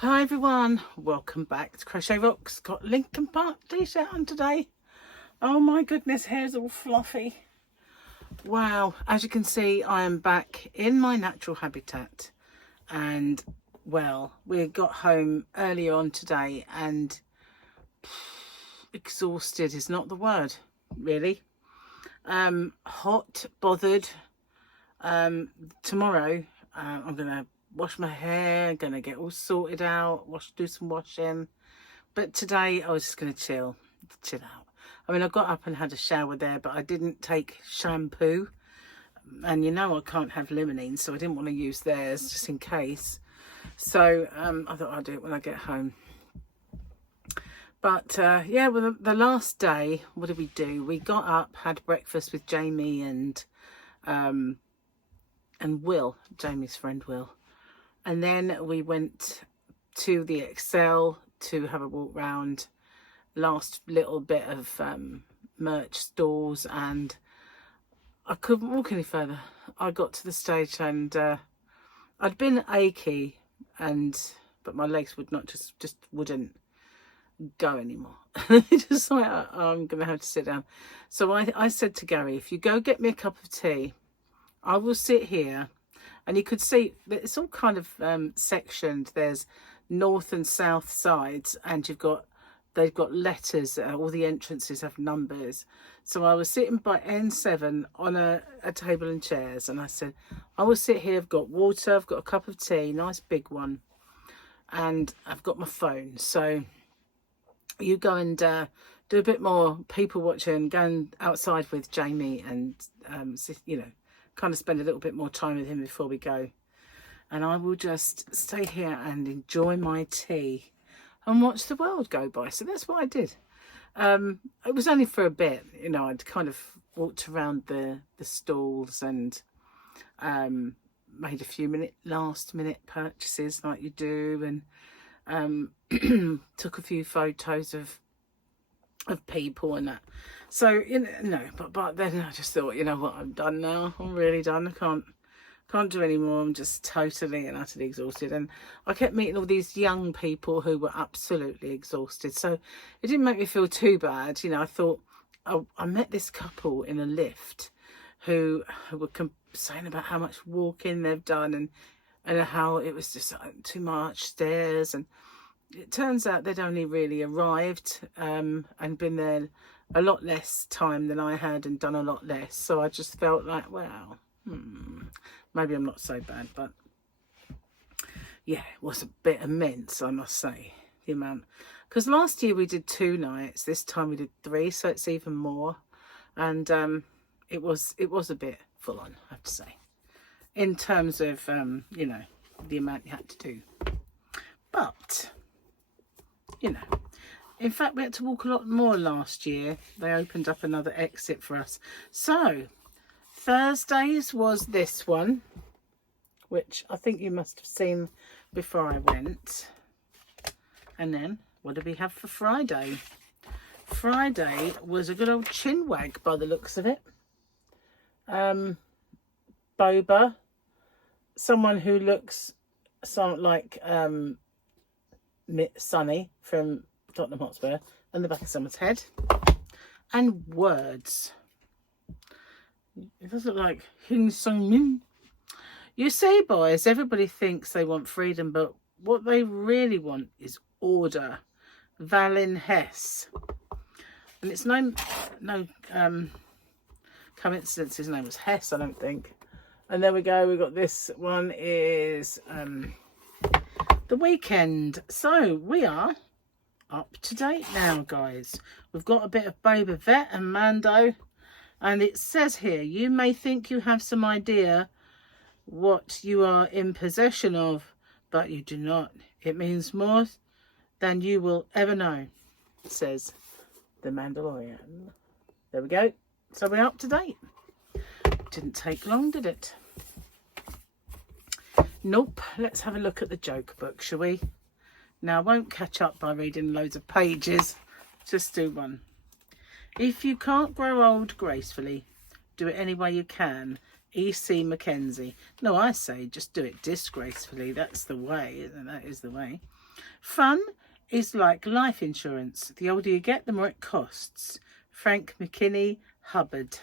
Hi everyone, welcome back to Crochet Rocks. Got Lincoln Park t-shirt on today. Oh my goodness, hair's all fluffy. Wow, as you can see, I am back in my natural habitat. And well, we got home earlier on today and exhausted is not the word, really. Hot, bothered. Tomorrow I'm gonna wash my hair, gonna get all sorted out, do some washing. But today I was just gonna chill out. I mean, I got up and had a shower there, but I didn't take shampoo, and you know I can't have limonene, so I didn't want to use theirs just in case. So I thought I'd do it when I get home. But yeah, well, the last day, what did we do? We got up, had breakfast with Jamie and Will, Jamie's friend Will. And then we went to the Excel to have a walk round, last little bit of merch stores, and I couldn't walk any further. I got to the stage and I'd been achy, but my legs would not just wouldn't go anymore. Just like, I'm gonna have to sit down. So I said to Gary, if you go get me a cup of tea, I will sit here. And you could see it's all kind of sectioned. There's north and south sides, and they've got letters. All the entrances have numbers. So I was sitting by N7 on a table and chairs, and I said, I will sit here. I've got water, I've got a cup of tea, nice big one, and I've got my phone. So you go and do a bit more people watching, going outside with Jamie, and kind of spend a little bit more time with him before we go. And I will just stay here and enjoy my tea and watch the world go by. So that's what I did. It was only for a bit, I'd kind of walked around the stalls and made a few last minute purchases like you do, and took a few photos of people and that. So but then I just thought, you know what, I'm done now. I'm really done. I can't do any more. I'm just totally and utterly exhausted. And I kept meeting all these young people who were absolutely exhausted. So it didn't make me feel too bad. I thought, I met this couple in a lift who were saying about how much walking they've done and how it was just too much stairs. And it turns out they'd only really arrived and been there a lot less time than I had and done a lot less. So I just felt like, well, maybe I'm not so bad. But yeah, it was a bit immense, I must say, the amount. Because last year we did 2 nights. This time we did 3, so it's even more. And it was a bit full on, I have to say, in terms of, the amount you had to do. But in fact, we had to walk a lot more last year. They opened up another exit for us. So Thursdays was this one, which I think you must have seen before I went. And then what did we have for Friday? Friday was a good old chin wag by the looks of it. Boba, someone who looks somewhat like Sunny from Tottenham Hotspur, and the back of someone's head, and words. It does look like Hing Sung Min. You see, boys, everybody thinks they want freedom, but what they really want is order. Valin Hess, and it's no coincidence his name was Hess, I don't think. And there we go. We got this one is the weekend. So we are up to date now, guys. We've got a bit of Boba Fett and Mando, and it says here, you may think you have some idea what you are in possession of, but you do not. It means more than you will ever know, says the Mandalorian. There we go. So we're up to date. Didn't take long, did it? Nope. Let's have a look at the joke book, shall we? Now, I won't catch up by reading loads of pages. Just do one. If you can't grow old gracefully, do it any way you can. E.C. Mackenzie. No, I say just do it disgracefully. That's the way. That is the way. Fun is like life insurance. The older you get, the more it costs. Frank McKinney Hubbard.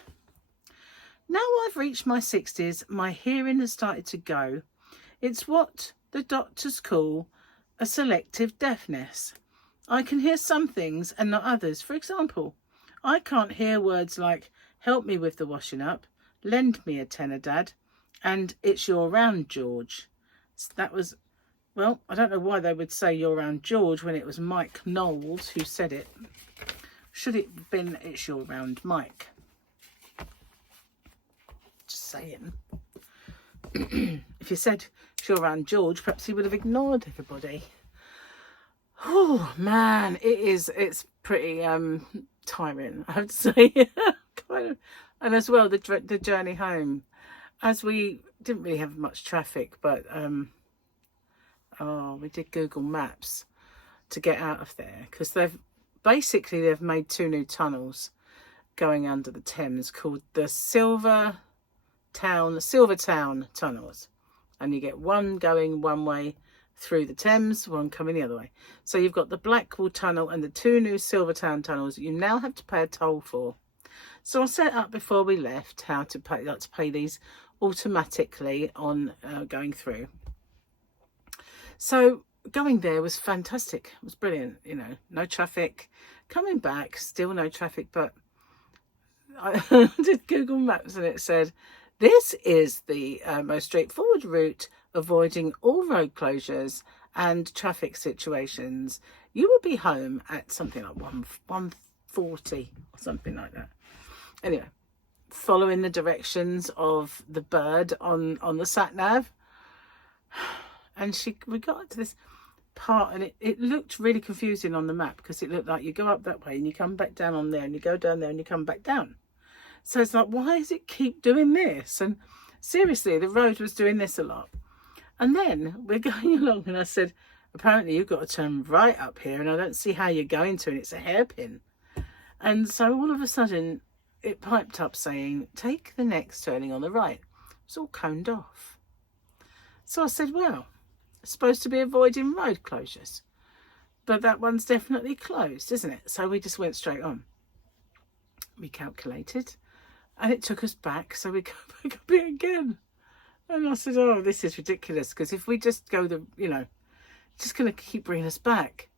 Now I've reached my 60s, my hearing has started to go. It's what the doctors call a selective deafness. I can hear some things and not others. For example, I can't hear words like help me with the washing up, lend me a tenner, Dad, and it's your round, George. That was, well, I don't know why they would say you're round, George, when it was Mike Knowles who said it. Should it have been it's your round, Mike? Just saying. If you said it's your round, George, perhaps he would have ignored everybody. Oh man, it's pretty tiring, I have to say. Kind of. And as well, the journey home, as we didn't really have much traffic, but we did Google Maps to get out of there, because they've made 2 new tunnels going under the Thames called the Silvertown tunnels, and you get one going one way through the Thames, one coming the other way. So you've got the Blackwall Tunnel and the 2 new Silvertown tunnels that you now have to pay a toll for. So I set up before we left how to pay these automatically on going through. So going there was fantastic. It was brilliant. You know, no traffic. Coming back, still no traffic. But I did Google Maps and it said, this is the most straightforward route, avoiding all road closures and traffic situations. You will be home at something like 1:40 or something like that. Anyway, following the directions of the bird on the sat nav, and we got to this part, and it looked really confusing on the map, because it looked like you go up that way and you come back down on there, and you go down there and you come back down. So it's like, why does it keep doing this? And seriously, the road was doing this a lot. And then we're going along and I said, apparently you've got to turn right up here, and I don't see how you're going to, and it's a hairpin. And so all of a sudden it piped up saying, take the next turning on the right. It's all coned off. So I said, well, it's supposed to be avoiding road closures, but that one's definitely closed, isn't it? So we just went straight on. We calculated, and it took us back, so we go back a bit again. And I said, oh, this is ridiculous, because if we just go it's just going to keep bringing us back.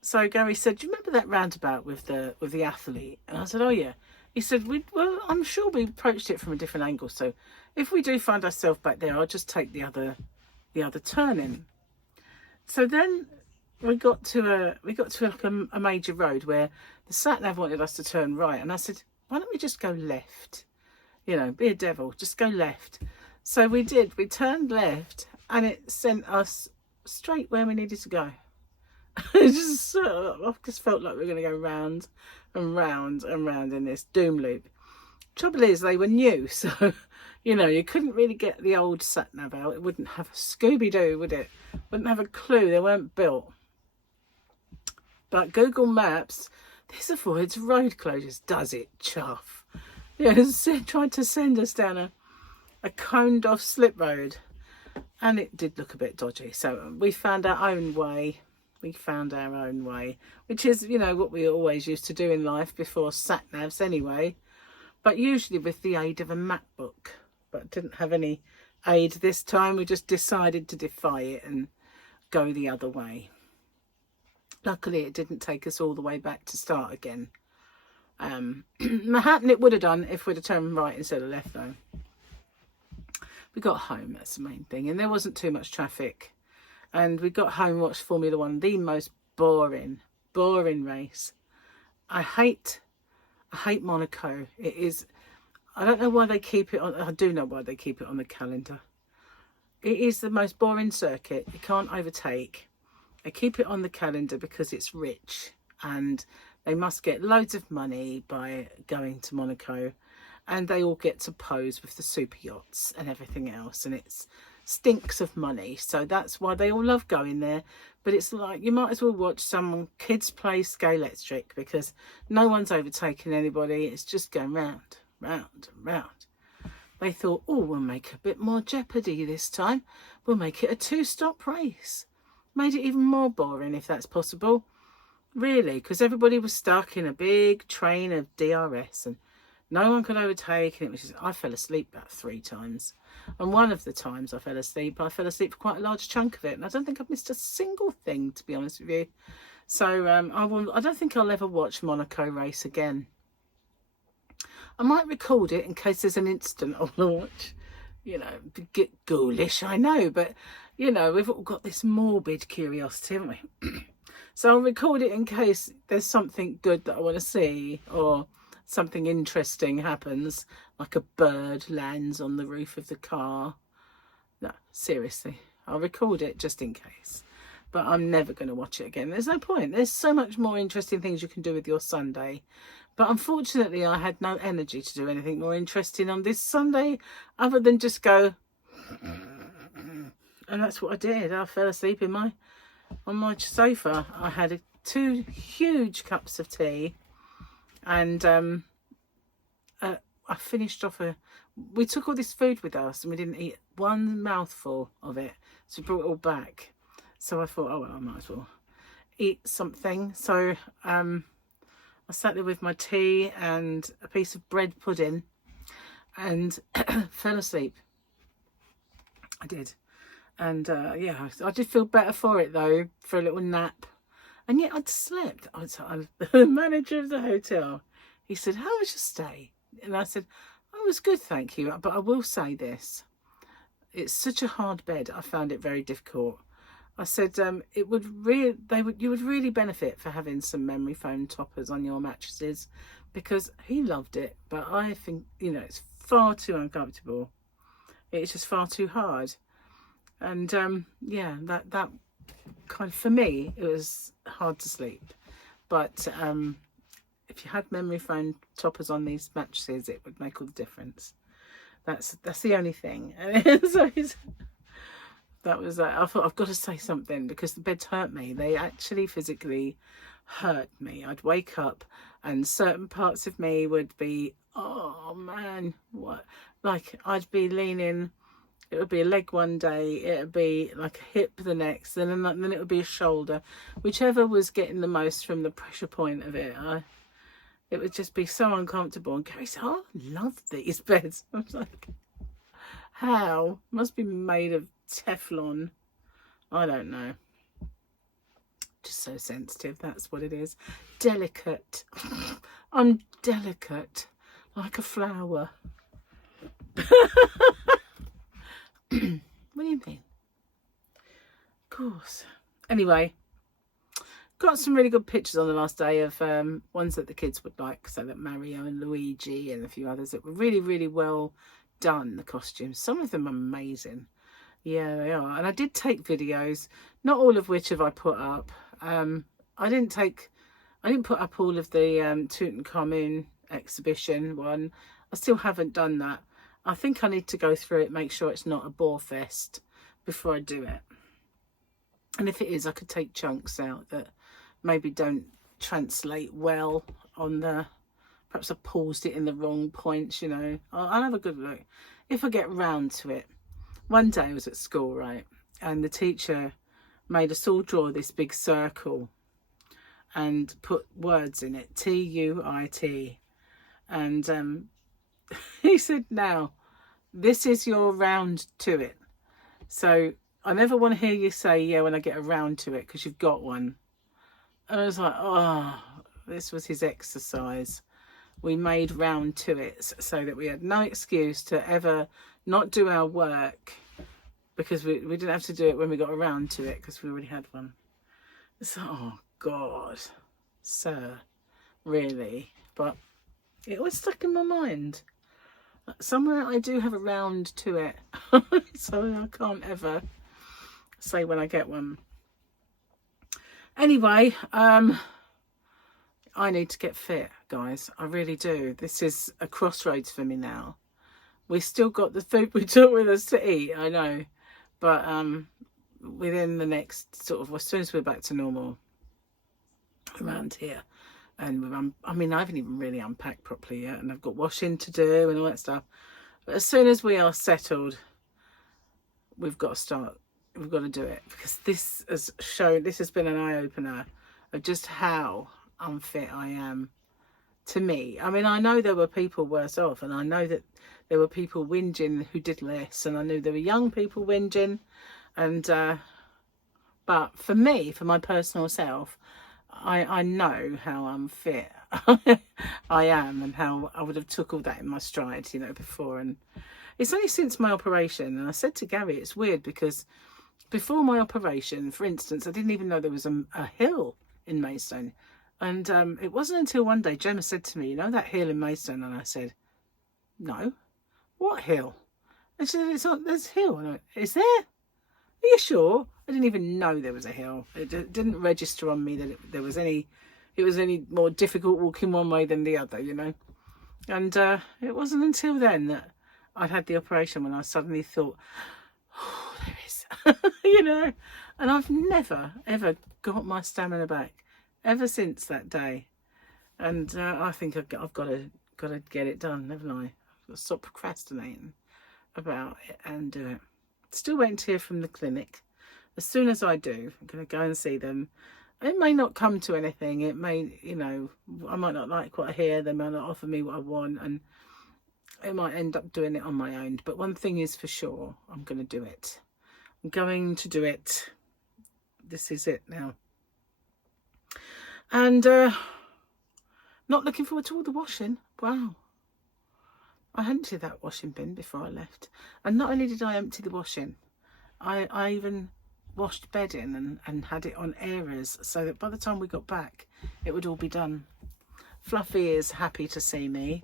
So Gary said, do you remember that roundabout with the athlete? And I said, oh yeah. He said, well, I'm sure we approached it from a different angle, so if we do find ourselves back there, I'll just take the other turning. So then we got to a major road where the sat nav wanted us to turn right, and I said, why don't we just go left? You know, be a devil, just go left. So we did. We turned left, and it sent us straight where we needed to go. I just felt like we were going to go round and round and round in this doom loop. Trouble is, they were new, so you couldn't really get the old sat nav out. It wouldn't have a Scooby-Doo, would it? Wouldn't have a clue. They weren't built. But Google Maps, this avoids road closures, does it, chuff? It tried to send us down a coned off slip road, and it did look a bit dodgy. So we found our own way. Which is, what we always used to do in life before sat navs anyway, but usually with the aid of a map book. But didn't have any aid this time. We just decided to defy it and go the other way. Luckily, it didn't take us all the way back to start again. Manhattan it would have done if we'd have turned right instead of left, though. We got home, that's the main thing, and there wasn't too much traffic. And we got home, watched Formula One, the most boring race. I hate Monaco. It is, I don't know why they keep it on, I do know why they keep it on the calendar. It is the most boring circuit. You can't overtake. They keep it on the calendar because it's rich, and they must get loads of money by going to Monaco, and they all get to pose with the super yachts and everything else, and it's stinks of money. So that's why they all love going there. But it's like, you might as well watch some kids play Scalextric, because no one's overtaking anybody. It's just going round, round and round. they thought, oh, we'll make a bit more jeopardy this time. We'll make it a 2-stop race. Made it even more boring, if that's possible. Really, because everybody was stuck in a big train of DRS and no one could overtake. And it was just, I fell asleep about 3 times. And one of the times I fell asleep for quite a large chunk of it. And I don't think I've missed a single thing, to be honest with you. So I don't think I'll ever watch Monaco race again. I might record it in case there's an instant I want to watch. You know, get ghoulish, I know. But, you know, we've all got this morbid curiosity, haven't we? So I'll record it in case there's something good that I want to see, or something interesting happens, like a bird lands on the roof of the car. No, seriously, I'll record it just in case. But I'm never going to watch it again. There's no point. There's so much more interesting things you can do with your Sunday. But unfortunately, I had no energy to do anything more interesting on this Sunday other than just go. And that's what I did. I fell asleep on my sofa. I had 2 huge cups of tea, and I finished off we took all this food with us and we didn't eat one mouthful of it, so we brought it all back. So I thought, oh well, I might as well eat something. So I sat there with my tea and a piece of bread pudding and fell asleep. I did. And yeah, I did feel better for it though, for a little nap. And yet I'd slept. The manager of the hotel, he said, how was your stay? And I said, oh, it was good, thank you. But I will say this, it's such a hard bed. I found it very difficult. I said, you would really benefit for having some memory foam toppers on your mattresses, because he loved it. But I think, you know, it's far too uncomfortable. It's just far too hard. And yeah, that kind of, for me, it was hard to sleep. But if you had memory foam toppers on these mattresses, it would make all the difference. That's the only thing. So that was I thought, I've got to say something, because the beds hurt me. They actually physically hurt me. I'd wake up and certain parts of me would be, oh man, what? Like I'd be leaning. It would be a leg one day, it would be like a hip the next, and then it would be a shoulder. Whichever was getting the most from the pressure point of it, it would just be so uncomfortable. And Gary said, oh, I love these beds. I was like, how? Must be made of Teflon. I don't know. Just so sensitive, that's what it is. Delicate. I'm delicate, like a flower. What do you mean? Of course. Anyway, got some really good pictures on the last day of ones that the kids would like. So that Mario and Luigi and a few others that were really, really well done, the costumes. Some of them are amazing. Yeah, they are. And I did take videos, not all of which have I put up. I didn't put up all of the Tutankhamun exhibition one. I still haven't done that. I think I need to go through it, make sure it's not a bore fest before I do it. And if it is, I could take chunks out that maybe don't translate well on the... Perhaps I paused it in the wrong points, you know. I'll have a good look if I get round to it. One day I was at school, right? And the teacher made us all draw this big circle and put words in it. T-U-I-T. And... he said, now, this is your round to it. So I never want to hear you say, yeah, when I get around to it, because you've got one. And I was like, oh, this was his exercise. We made round to it so that we had no excuse to ever not do our work, because we didn't have to do it when we got around to it, because we already had one. It's like, oh, God, sir, really? But it was stuck in my mind. Somewhere I do have a round to it. So I can't ever say when I get one. Anyway, I need to get fit, guys. I really do. This is a crossroads for me now. We still got the food we took with us to eat, I know. But within the next sort of, as soon as we're back to normal around here, and I mean, I haven't even really unpacked properly yet, and I've got washing to do and all that stuff. But as soon as we are settled, we've got to start. We've got to do it, because this has been an eye-opener of just how unfit I am. To me, I mean, I know there were people worse off, and I know that there were people whinging who did less, and I knew there were young people whinging, and but for me, for my personal self, I know how unfit I am, and how I would have took all that in my stride, you know, before. And it's only since my operation, and I said to Gary, it's weird, because before my operation, for instance, I didn't even know there was a hill in Maidstone. And it wasn't until one day Gemma said to me, you know that hill in Maidstone? And I said, no. What hill? And she said, there's a hill. And I went, is there? Are you sure? I didn't even know there was a hill. It didn't register on me that it was any more difficult walking one way than the other, you know. And it wasn't until then that I'd had the operation when I suddenly thought, oh, there is, you know. And I've never, ever got my stamina back ever since that day. And I think I've got to get it done, haven't I? I've got to stop procrastinating about it and do it. Still waiting to hear from the clinic. As soon as I do, I'm going to go and see them. It may not come to anything. It may, you know, I might not like what I hear. They might not offer me what I want, and it might end up doing it on my own. But one thing is for sure, I'm going to do it. I'm going to do it. This is it now. And not looking forward to all the washing. Wow. I emptied that washing bin before I left. And not only did I empty the washing, I even washed bedding and had it on airers, so that by the time we got back, it would all be done. Fluffy is happy to see me.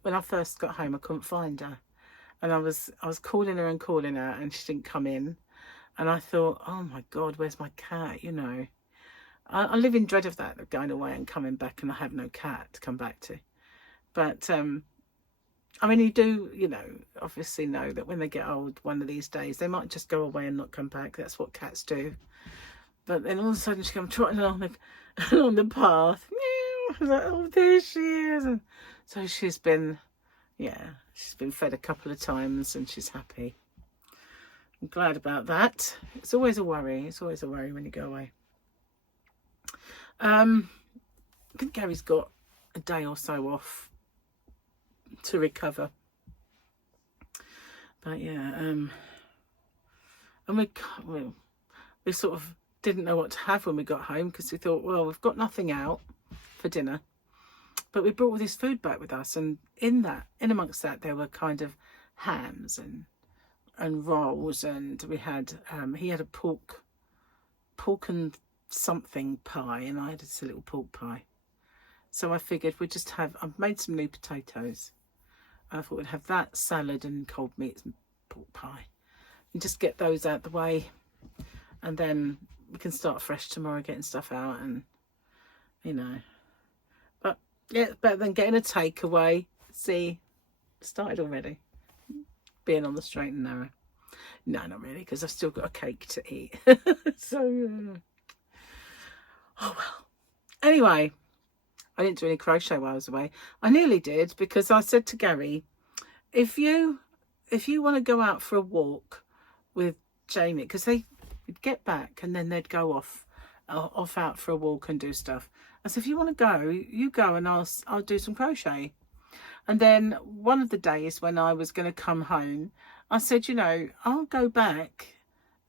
When I first got home, I couldn't find her. And I was calling her, and she didn't come in. And I thought, oh my God, where's my cat, you know? I live in dread of that, of going away and coming back and I have no cat to come back to. But, I mean, you do, you know, obviously know that when they get old, one of these days, they might just go away and not come back. That's what cats do. But then all of a sudden she comes trotting along the path. I was like, oh, there she is. And so she's been fed a couple of times and she's happy. I'm glad about that. It's always a worry. It's always a worry when you go away. I think Gary's got a day or so off to recover. But yeah, and we sort of didn't know what to have when we got home, because we thought, well, we've got nothing out for dinner, but we brought all this food back with us, and in amongst that there were kind of hams and rolls, and we had he had a pork and something pie, and I had a little pork pie. So I figured we'd just I've made some new potatoes. I thought we'd have that, salad and cold meat and pork pie, and just get those out the way, and then we can start fresh tomorrow, getting stuff out, and you know. But yeah, it's better than getting a takeaway. See, started already being on the straight and narrow. No, not really, because I've still got a cake to eat. So oh well. Anyway, I didn't do any crochet while I was away. I nearly did, because I said to Gary, if you want to go out for a walk with Jamie, because they'd get back and then they'd go off out for a walk and do stuff. I said, if you want to go, you go, and I'll do some crochet. And then one of the days when I was going to come home, I said, you know, I'll go back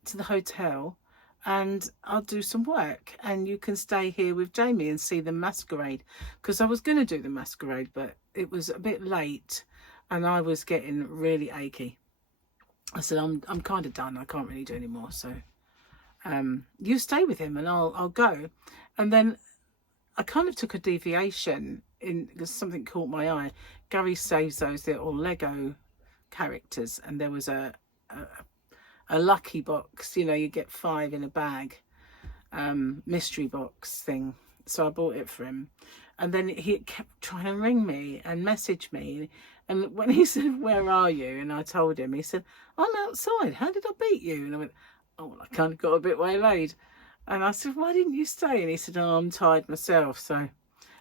to the hotel and I'll do some work, and you can stay here with Jamie and see the masquerade, because I was going to do the masquerade, but it was a bit late and I was getting really achy. I said, I'm kind of done. I can't really do any more. So you stay with him and I'll go. And then I kind of took a deviation because something caught my eye. Gary saves those little Lego characters, and there was a lucky box, you know, you get 5 in a bag, mystery box thing. So I bought it for him, and then he kept trying to ring me and message me, and when he said, where are you, and I told him, he said, I'm outside, how did I beat you? And I went, oh well, I kind of got a bit waylaid. And I said, why didn't you stay? And he said, oh, I'm tired myself. So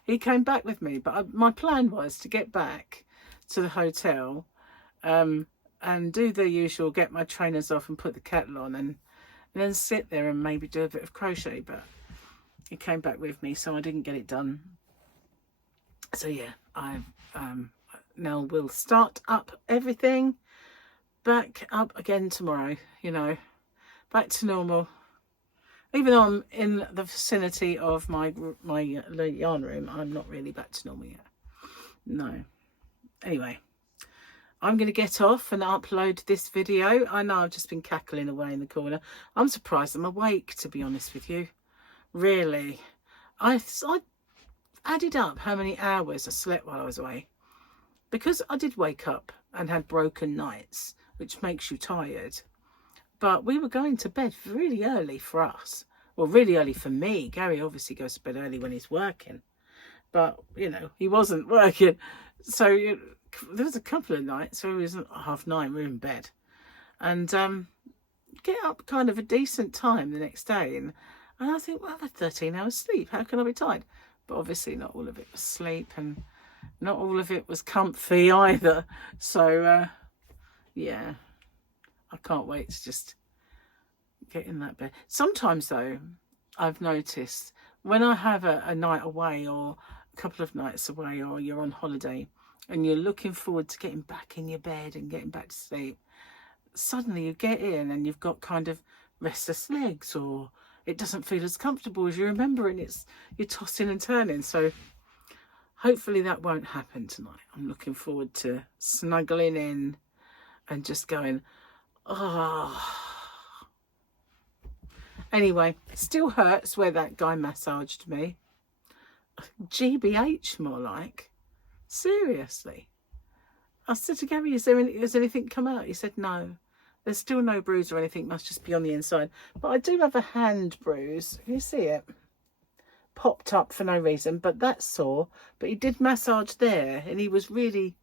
he came back with me, but my plan was to get back to the hotel and do the usual, get my trainers off and put the kettle on, and then sit there and maybe do a bit of crochet. But it came back with me, so I didn't get it done. So yeah, I now will start up everything back up again tomorrow, you know, back to normal. Even though I'm in the vicinity of my yarn room, I'm not really back to normal yet. No. Anyway, I'm going to get off and upload this video. I know I've just been cackling away in the corner. I'm surprised I'm awake, to be honest with you. Really. I added up how many hours I slept while I was away. Because I did wake up and had broken nights, which makes you tired. But we were going to bed really early for us. Well, really early for me. Gary obviously goes to bed early when he's working. But, you know, he wasn't working. So there was a couple of nights where it was 9:30, we were in bed. And get up kind of a decent time the next day. And I think, well, I've had 13 hours sleep. How can I be tired? But obviously not all of it was sleep. And not all of it was comfy either. So, yeah. I can't wait to just get in that bed. Sometimes, though, I've noticed when I have a night away or a couple of nights away, or you're on holiday and you're looking forward to getting back in your bed and getting back to sleep, suddenly you get in and you've got kind of restless legs, or it doesn't feel as comfortable as you remember, and you're tossing and turning. So hopefully that won't happen tonight. I'm looking forward to snuggling in and just going, oh. Anyway, still hurts where that guy massaged me. GBH more like. Seriously. I said to Gary, has anything come out? He said no. There's still no bruise or anything, must just be on the inside. But I do have a hand bruise. Can you see it? Popped up for no reason, but that's sore. But he did massage there, and he was really...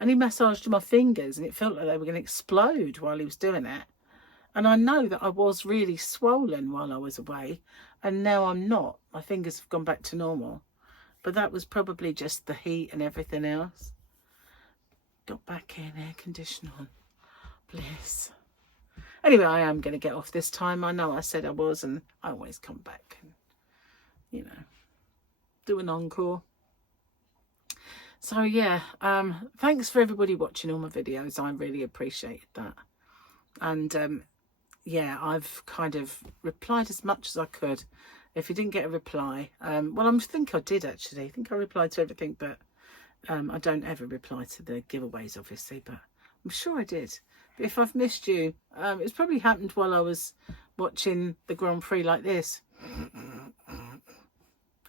And he massaged my fingers, and it felt like they were going to explode while he was doing it. And I know that I was really swollen while I was away, and now I'm not. My fingers have gone back to normal. But that was probably just the heat and everything else. Got back in, air conditioner on. Bliss. Anyway, I am going to get off this time. I know I said I was, and I always come back and, you know, do an encore. So yeah, thanks for everybody watching all my videos. I really appreciate that. And yeah, I've kind of replied as much as I could. If you didn't get a reply, well, I think I did actually. I think I replied to everything, but I don't ever reply to the giveaways, obviously, but I'm sure I did. But if I've missed you, it's probably happened while I was watching the Grand Prix like this.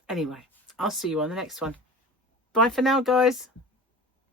Anyway, I'll see you on the next one. Bye for now, guys.